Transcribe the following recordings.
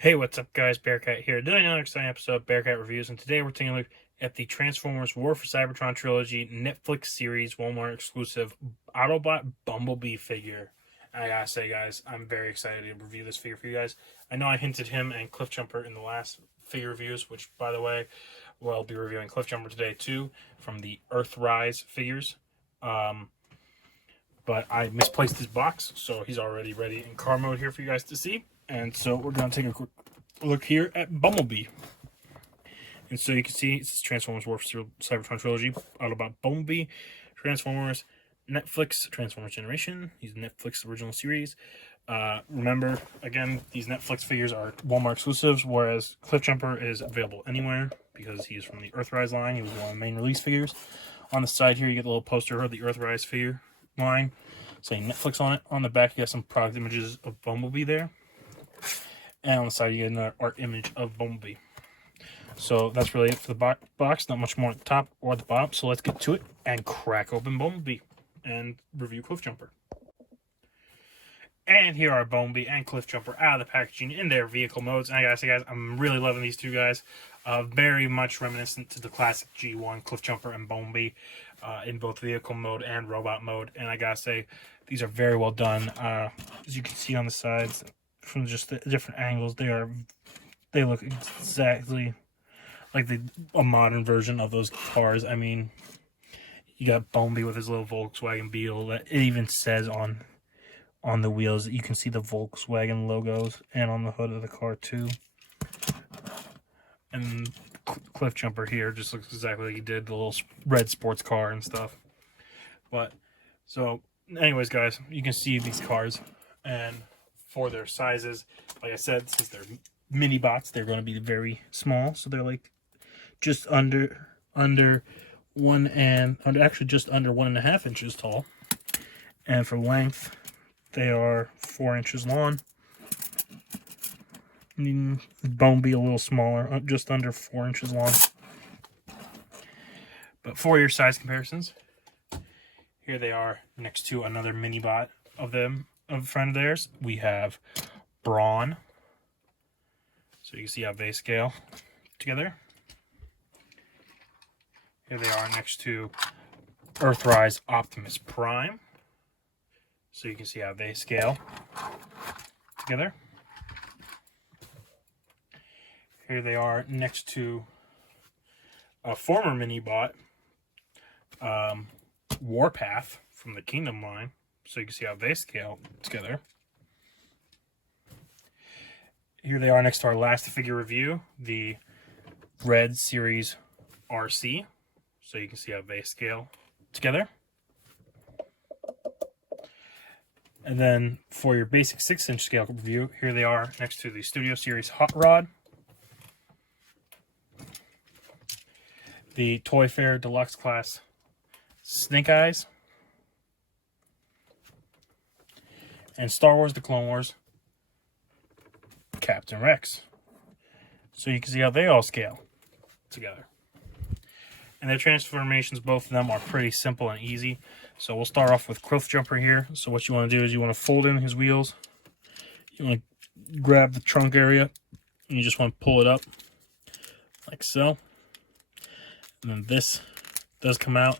Hey, what's up, guys? Bearcat here, doing another exciting episode of Bearcat Reviews, and today we're taking a look at the Transformers War for Cybertron trilogy Netflix series Walmart exclusive Autobot Bumblebee figure. And I gotta say, guys, I'm very excited to review this figure for you guys. I know I hinted him and Cliffjumper in the last figure reviews, which, by the way, we'll be reviewing Cliffjumper today too from the Earthrise figures. But I misplaced his box, so he's already ready in car mode here for you guys to see. And so we're going to take a quick look here at Bumblebee. And so you can see it's Transformers War for Cybertron trilogy, Autobot Bumblebee, Transformers, Netflix, Transformers Generation. He's Netflix original series. Remember, again, these Netflix figures are Walmart exclusives, whereas Cliffjumper is available anywhere because he's from the Earthrise line. He was one of the main release figures. On the side here, you get the little poster of the Earthrise figure line saying Netflix on it. On the back, you have some product images of Bumblebee there. And on the side, you get another art image of Bumblebee. So that's really it for the box. Not much more at the top or at the bottom. So let's get to it and crack open Bumblebee and review Cliffjumper. And here are Bumblebee and Cliffjumper out of the packaging in their vehicle modes. And I gotta say, guys, I'm really loving these two guys. Very much reminiscent to the classic G1 Cliffjumper and Bumblebee in both vehicle mode and robot mode. And I gotta say, these are very well done. As you can see on the sides, from just the different angles, they look exactly like a modern version of those cars. I mean, you got Bumblebee with his little Volkswagen Beetle that it even says on the wheels. You can see the Volkswagen logos, and on the hood of the car too. And Cliffjumper here just looks exactly like he did, the little red sports car and stuff. But so anyways, guys, you can see these cars, and for their sizes, like I said, since they're mini bots, they're going to be very small. So they're like just under one and actually just under 1.5 inches tall. And for length, they are 4 inches long. Bumblebee a little smaller, just under 4 inches long. But for your size comparisons, here they are next to another mini bot of them. Of a friend of theirs, we have Brawn. So you can see how they scale together. Here they are next to Earthrise Optimus Prime. So you can see how they scale together. Here they are next to a former mini bot, Warpath from the Kingdom line. So you can see how they scale together. Here they are next to our last figure review, the Red Series RC. So you can see how they scale together. And then for your basic 6-inch scale review, here they are next to the Studio Series Hot Rod, the Toy Fair Deluxe Class Snake Eyes, and Star Wars The Clone Wars Captain Rex. So you can see how they all scale together. And their transformations, both of them, are pretty simple and easy. So we'll start off with Cliffjumper here. So what you want to do is you want to fold in his wheels. You want to grab the trunk area, and you just want to pull it up like so. And then this does come out,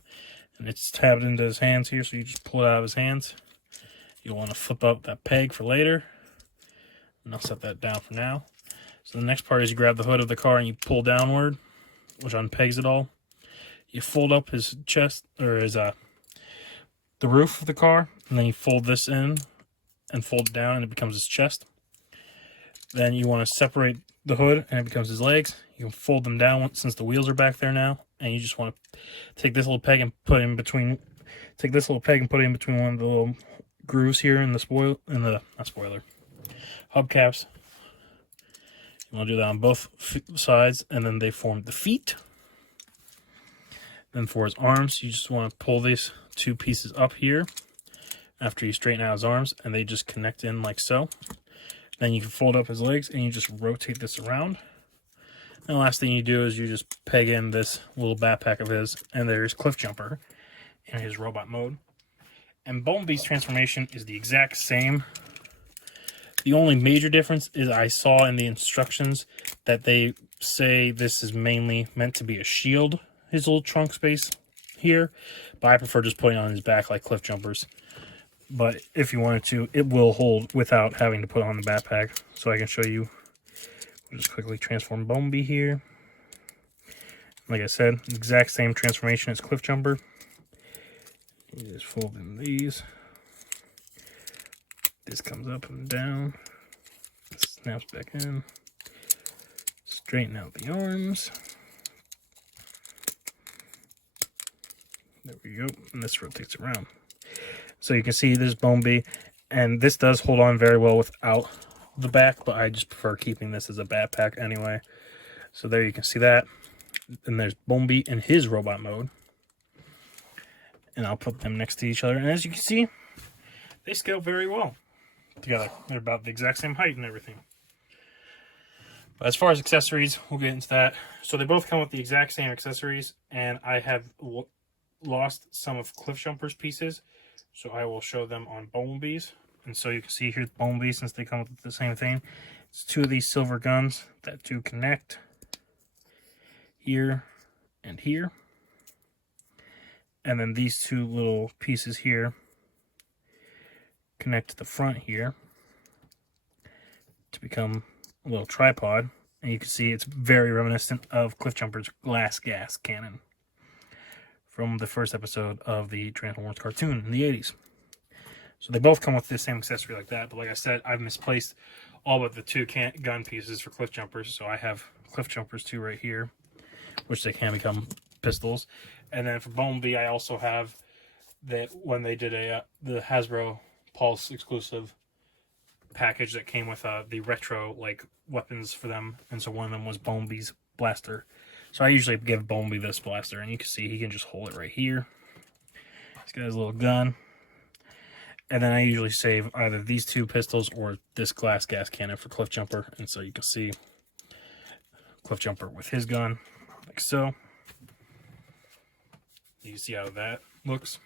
and it's tabbed into his hands here, so you just pull it out of his hands. You'll want to flip up that peg for later, and I'll set that down for now. So the next part is you grab the hood of the car and you pull downward, which unpegs it all. You fold up his chest, or his the roof of the car, and then you fold this in and fold it down, and it becomes his chest. Then you want to separate the hood, and it becomes his legs. You can fold them down since the wheels are back there now, and you just want to take this little peg and put it in between. Take this little peg and put it in between one of the little grooves here in the hubcaps. You want to do that on both sides, and then they form the feet. Then for his arms, you just want to pull these two pieces up here after you straighten out his arms, and they just connect in like so. Then you can fold up his legs, and you just rotate this around. And the last thing you do is you just peg in this little backpack of his, and there's Cliffjumper in his robot mode. And Bumblebee's transformation is the exact same The only major difference is I saw in the instructions that they say this is mainly meant to be a shield, his little trunk space here, but I prefer just putting it on his back like Cliffjumpers. But if you wanted to, it will hold without having to put on the backpack. So I can show you. We'll just quickly transform Bumblebee here. Like I said, exact same transformation as Cliffjumper. You just fold in these. This comes up and down. Snaps back in. Straighten out the arms. There we go. And this rotates around. So you can see this Bumblebee, and this does hold on very well without the back, but I just prefer keeping this as a backpack anyway. So there you can see that. And there's Bumblebee in his robot mode. And I'll put them next to each other. And as you can see, they scale very well together. They're about the exact same height and everything. But as far as accessories, we'll get into that. So they both come with the exact same accessories, and I have lost some of Cliffjumper's pieces, so I will show them on Bumblebees. And so you can see here, Bumblebee, since they come with the same thing, it's two of these silver guns that do connect here and here. And then these two little pieces here connect to the front here to become a little tripod. And you can see it's very reminiscent of Cliffjumper's glass gas cannon from the first episode of the Transformers cartoon in the 80s. So they both come with the same accessory like that, but like I said, I've misplaced all but the two gun pieces for Cliffjumpers, so I have Cliffjumpers 2 right here, which they can become pistols. And then for Bumblebee, I also have that when they did the Hasbro Pulse exclusive package that came with the retro like weapons for them, and so one of them was Bumblebee's blaster. So I usually give Bumblebee this blaster, and you can see he can just hold it right here. He's got his little gun. And then I usually save either these two pistols or this glass gas cannon for Cliffjumper. And so you can see Cliffjumper with his gun, like so. You can see how that looks.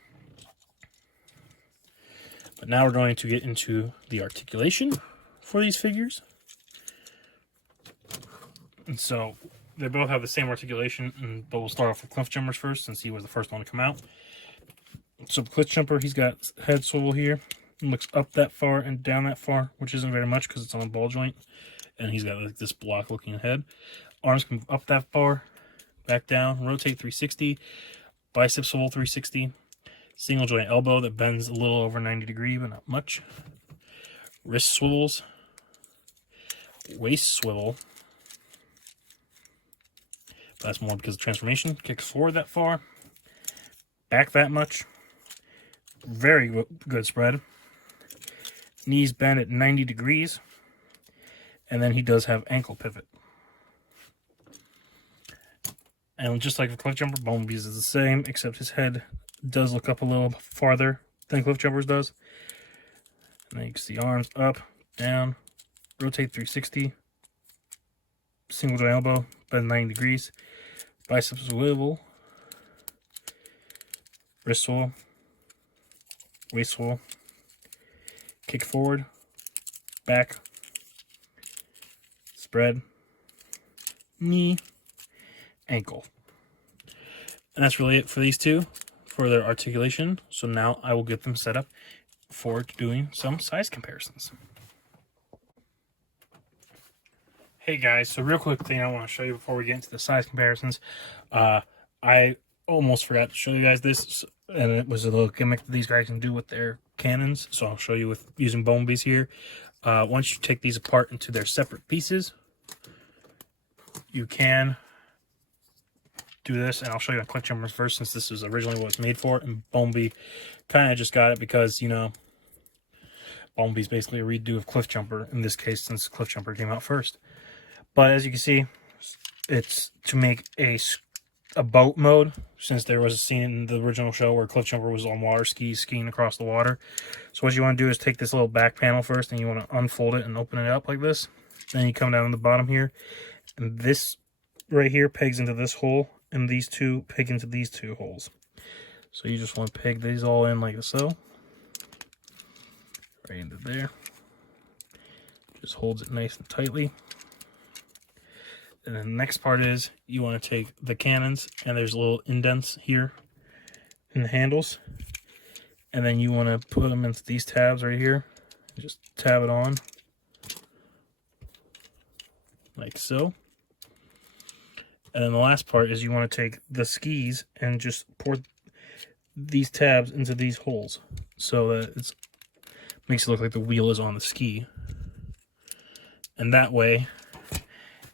But now we're going to get into the articulation for these figures. And so they both have the same articulation, but we'll start off with Cliffjumper's first since he was the first one to come out. So Cliffjumper, he's got head swivel here. And looks up that far and down that far, which isn't very much because it's on a ball joint. And he's got like this block looking head. Arms come up that far, back down, rotate 360, bicep swivel 360, single joint elbow that bends a little over 90 degrees, but not much. Wrist swivels, waist swivel. But that's more because of transformation. Kicks forward that far, back that much. Very good spread. Knees bend at 90 degrees. And then he does have ankle pivot. And just like the Cliffjumper, Bumblebee's is the same, except his head does look up a little farther than Cliffjumper's does. And then you can see arms up, down, rotate 360, single joint elbow, bend 90 degrees, biceps swivel, wrist swivel, waist swivel, kick forward, back, spread, knee, ankle. And that's really it for these two for their articulation. So now I will get them set up for doing some size comparisons. Hey guys, so real quick thing I want to show you before we get into the size comparisons. I almost forgot to show you guys this, and it was a little gimmick that these guys can do with their cannons. So I'll show you with using Bumblebees here. Once you take these apart into their separate pieces, you can do this, and I'll show you on Cliffjumper first since this was originally what it was made for, and Bumblebee kind of just got it because, you know, Bumblebee's basically a redo of Cliffjumper in this case since Cliffjumper came out first. But as you can see, it's to make a boat mode, since there was a scene in the original show where Cliffjumper was on water skis skiing across the water. So what you want to do is take this little back panel first, and you want to unfold it and open it up like this. Then you come down to the bottom here, and this right here pegs into this hole, and these two peg into these two holes. So you just want to peg these all in like so. Right into there. Just holds it nice and tightly. And then the next part is you want to take the cannons, and there's little indents here in the handles. And then you want to put them into these tabs right here. Just tab it on. Like so. And then the last part is you want to take the skis and just pour these tabs into these holes so that it makes it look like the wheel is on the ski. And that way,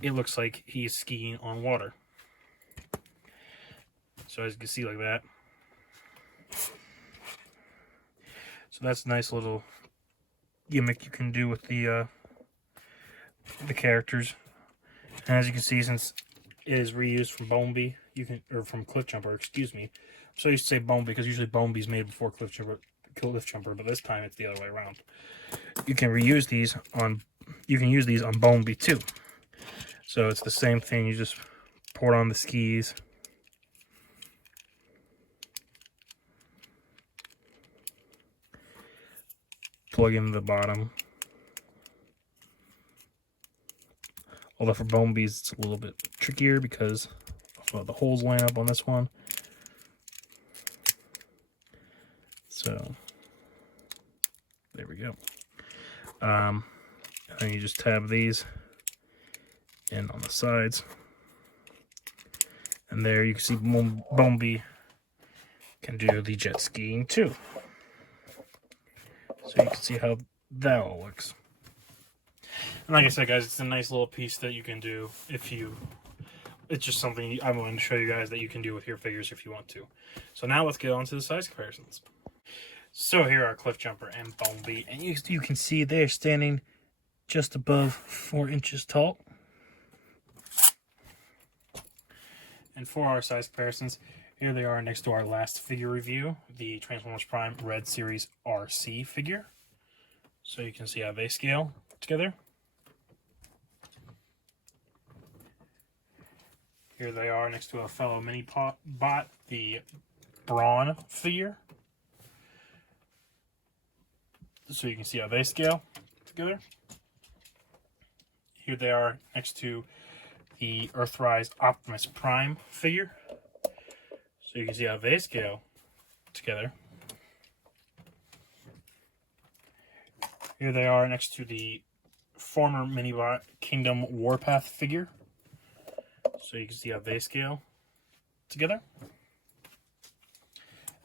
it looks like he's skiing on water. So as you can see, like that. So that's a nice little gimmick you can do with the characters. And as you can see, since it is reused from Bumblebee, or from Cliffjumper, excuse me. I'm so used to say Bumblebee because usually Bumblebee's made before Cliffjumper, but this time it's the other way around. You can reuse these on. You can use these on Bumblebee too. So it's the same thing. You just pour it on the skis. Plug in the bottom. Although for Bumblebees it's a little bit trickier because the holes line up on this one. So there we go. And then you just tab these in on the sides. And there you can see Bumblebee can do the jet skiing too. So you can see how that all looks. And like I said, guys, it's a nice little piece that you can do if you... It's just something I'm willing to show you guys that you can do with your figures if you want to. So now let's get on to the size comparisons. So here are Cliffjumper and Bumblebee. And you can see they're standing just above 4 inches tall. And for our size comparisons, here they are next to our last figure review, the Transformers Prime Red Series RC figure. So you can see how they scale together. Here they are next to a fellow mini bot, the Brawn figure. So you can see how they scale together. Here they are next to the Earthrise Optimus Prime figure. So you can see how they scale together. Here they are next to the former Minibot Kingdom Warpath figure. So you can see how they scale together.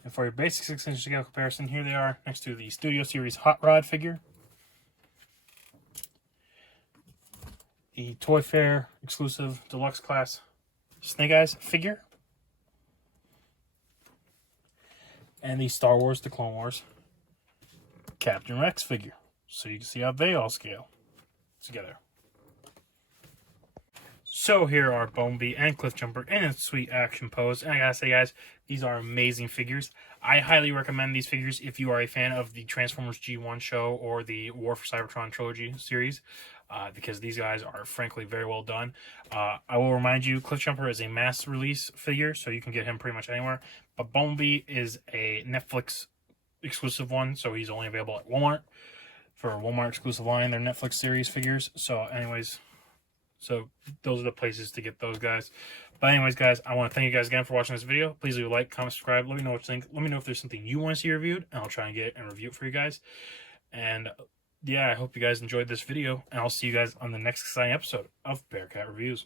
And for your basic 6-inch scale comparison, here they are next to the Studio Series Hot Rod figure. The Toy Fair exclusive deluxe class Snake Eyes figure. And the Star Wars The Clone Wars Captain Rex figure. So you can see how they all scale together. So here are Bumblebee and Cliffjumper in a sweet action pose. And I gotta say, guys, these are amazing figures. I highly recommend these figures if you are a fan of the Transformers G1 show or the War for Cybertron trilogy series, because these guys are frankly very well done. I will remind you, Cliffjumper is a mass release figure, so you can get him pretty much anywhere. But Bumblebee is a Netflix exclusive one, so he's only available at Walmart for a Walmart exclusive line. They're Netflix series figures. So anyways, so those are the places to get those guys. But anyways, guys, I want to thank you guys again for watching this video. Please leave a like, comment, subscribe. Let me know what you think. Let me know if there's something you want to see reviewed, and I'll try and get it and review it for you guys. And yeah, I hope you guys enjoyed this video, and I'll see you guys on the next exciting episode of Bearcat Reviews.